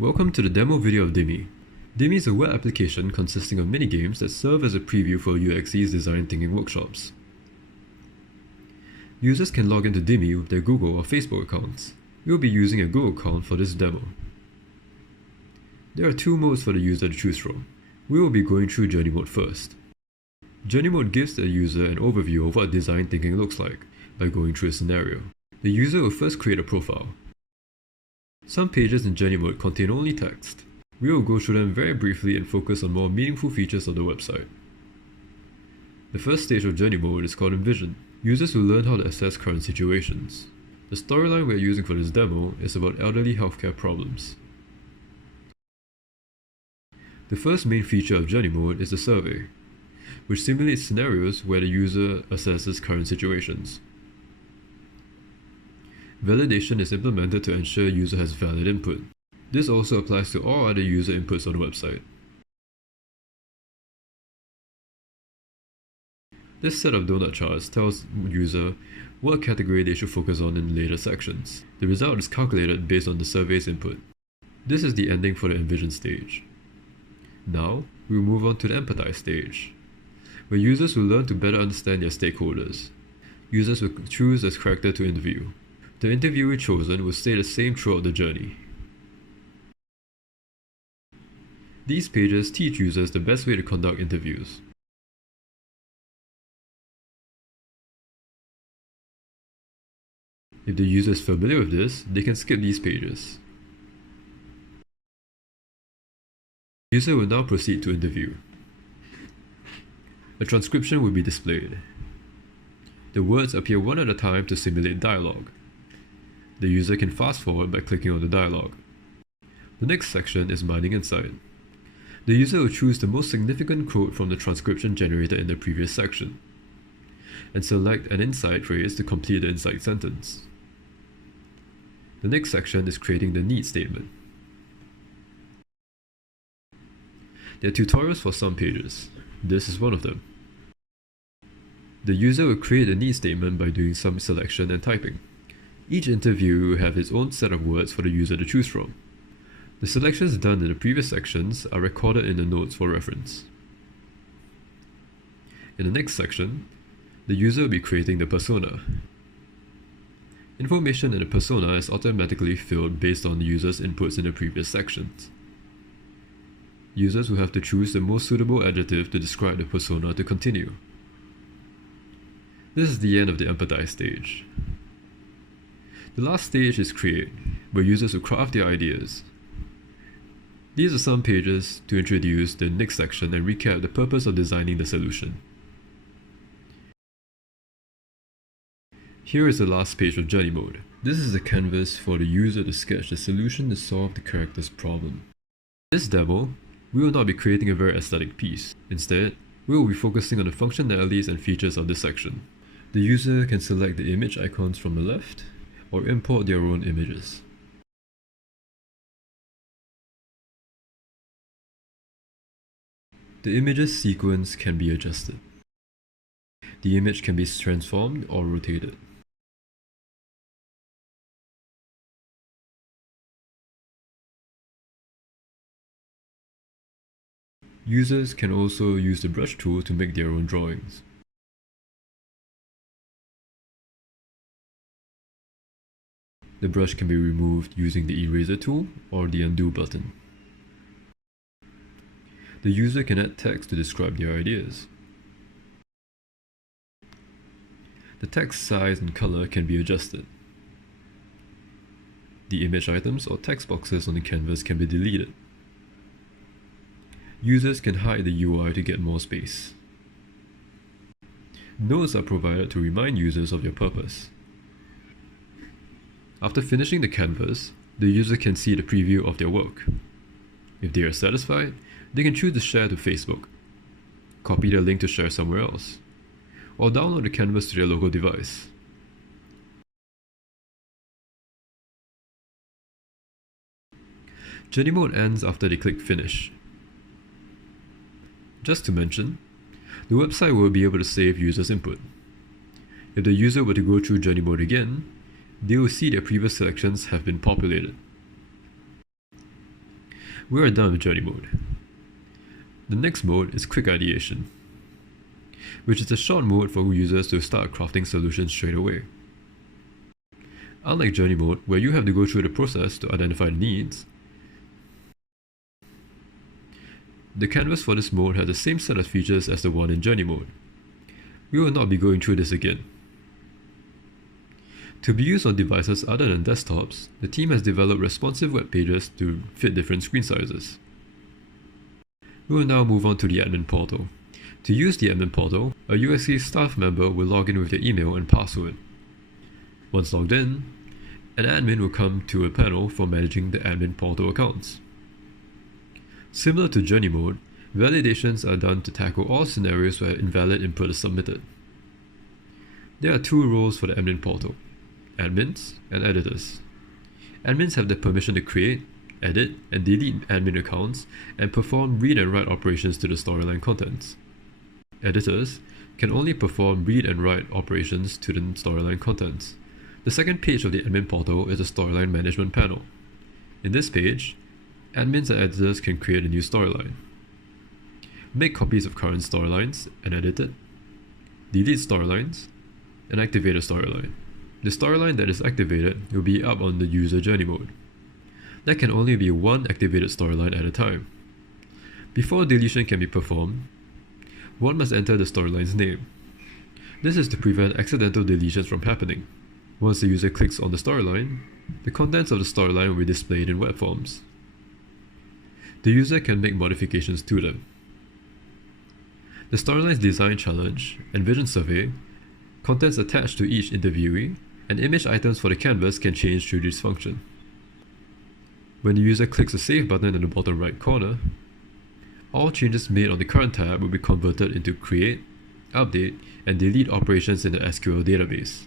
Welcome to the demo video of Dimmy. Dimmy is a web application consisting of mini-games that serve as a preview for UXE's design thinking workshops. Users can log into Dimmy with their Google or Facebook accounts. We will be using a Google account for this demo. There are two modes for the user to choose from. We will be going through Journey Mode first. Journey Mode gives the user an overview of what design thinking looks like by going through a scenario. The user will first create a profile. Some pages in Journey Mode contain only text. We will go through them very briefly and focus on more meaningful features of the website. The first stage of Journey Mode is called Envision. Users will learn how to assess current situations. The storyline we are using for this demo is about elderly healthcare problems. The first main feature of Journey Mode is the survey, which simulates scenarios where the user assesses current situations. Validation is implemented to ensure user has valid input. This also applies to all other user inputs on the website. This set of donut charts tells user what category they should focus on in later sections. The result is calculated based on the survey's input. This is the ending for the Envision stage. Now, we will move on to the Empathize stage, where users will learn to better understand their stakeholders. Users will choose a character to interview. The interviewee chosen will stay the same throughout the journey. These pages teach users the best way to conduct interviews. If the user is familiar with this, they can skip these pages. The user will now proceed to interview. A transcription will be displayed. The words appear one at a time to simulate dialogue. The user can fast forward by clicking on the dialogue. The next section is Mining Insight. The user will choose the most significant quote from the transcription generated in the previous section, and select an insight phrase to complete the insight sentence. The next section is creating the need statement. There are tutorials for some pages. This is one of them. The user will create a need statement by doing some selection and typing. Each interview will have its own set of words for the user to choose from. The selections done in the previous sections are recorded in the notes for reference. In the next section, the user will be creating the persona. Information in the persona is automatically filled based on the user's inputs in the previous sections. Users will have to choose the most suitable adjective to describe the persona to continue. This is the end of the Empathize stage. The last stage is Create, where users will craft their ideas. These are some pages to introduce the next section and recap the purpose of designing the solution. Here is the last page of Journey Mode. This is the canvas for the user to sketch the solution to solve the character's problem. In this demo, we will not be creating a very aesthetic piece. Instead, we will be focusing on the functionalities and features of this section. The user can select the image icons from the left, or import their own images. The images sequence can be adjusted. The image can be transformed or rotated. Users can also use the brush tool to make their own drawings. The brush can be removed using the eraser tool or the undo button. The user can add text to describe their ideas. The text size and color can be adjusted. The image items or text boxes on the canvas can be deleted. Users can hide the UI to get more space. Notes are provided to remind users of their purpose. After finishing the canvas, the user can see the preview of their work. If they are satisfied, they can choose to share to Facebook, copy their link to share somewhere else, or download the canvas to their local device. Journey Mode ends after they click Finish. Just to mention, the website will be able to save users' input. If the user were to go through Journey Mode again, they will see their previous selections have been populated. We are done with journey mode. The next mode is quick ideation, which is a short mode for users to start crafting solutions straight away. Unlike journey mode, where you have to go through the process to identify the needs, the canvas for this mode has the same set of features as the one in journey mode. We will not be going through this again. To be used on devices other than desktops, the team has developed responsive web pages to fit different screen sizes. We will now move on to the admin portal. To use the admin portal, a UXK staff member will log in with their email and password. Once logged in, an admin will come to a panel for managing the admin portal accounts. Similar to journey mode, validations are done to tackle all scenarios where invalid input is submitted. There are two roles for the admin portal: admins and editors. Admins have the permission to create, edit, and delete admin accounts and perform read and write operations to the storyline contents. Editors can only perform read and write operations to the storyline contents. The second page of the admin portal is the storyline management panel. In this page, admins and editors can create a new storyline, make copies of current storylines and edit it, delete storylines, and activate a storyline. The storyline that is activated will be up on the user journey mode. There can only be one activated storyline at a time. Before deletion can be performed, one must enter the storyline's name. This is to prevent accidental deletions from happening. Once the user clicks on the storyline, the contents of the storyline will be displayed in web forms. The user can make modifications to them. The storyline's design challenge and vision survey, contents attached to each interviewee, and image items for the canvas can change through this function. When the user clicks the Save button in the bottom right corner, all changes made on the current tab will be converted into create, update, and delete operations in the SQL database.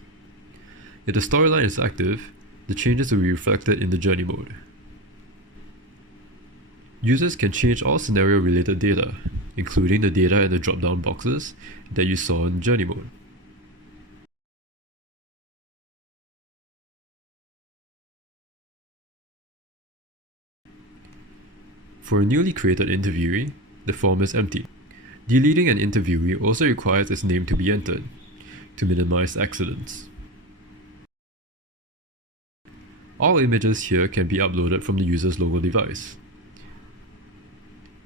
If the storyline is active, the changes will be reflected in the journey mode. Users can change all scenario-related data, including the data in the drop-down boxes that you saw in journey mode. For a newly created interviewee, the form is empty. Deleting an interviewee also requires its name to be entered, to minimize accidents. All images here can be uploaded from the user's local device.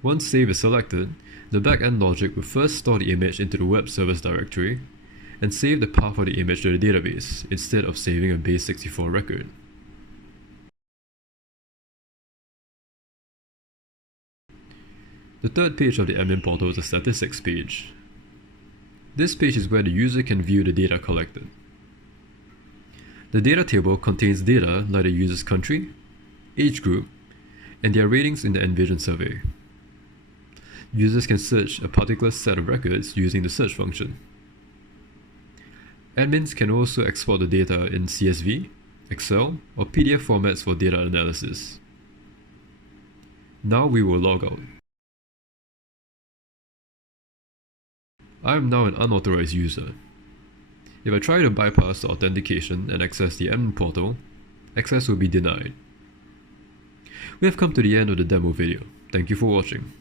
Once save is selected, the backend logic will first store the image into the web service directory and save the path of the image to the database instead of saving a base64 record. The third page of the admin portal is the statistics page. This page is where the user can view the data collected. The data table contains data like the user's country, age group, and their ratings in the Envision survey. Users can search a particular set of records using the search function. Admins can also export the data in CSV, Excel, or PDF formats for data analysis. Now we will log out. I am now an unauthorized user. If I try to bypass the authentication and access the admin portal, access will be denied. We have come to the end of the demo video. Thank you for watching.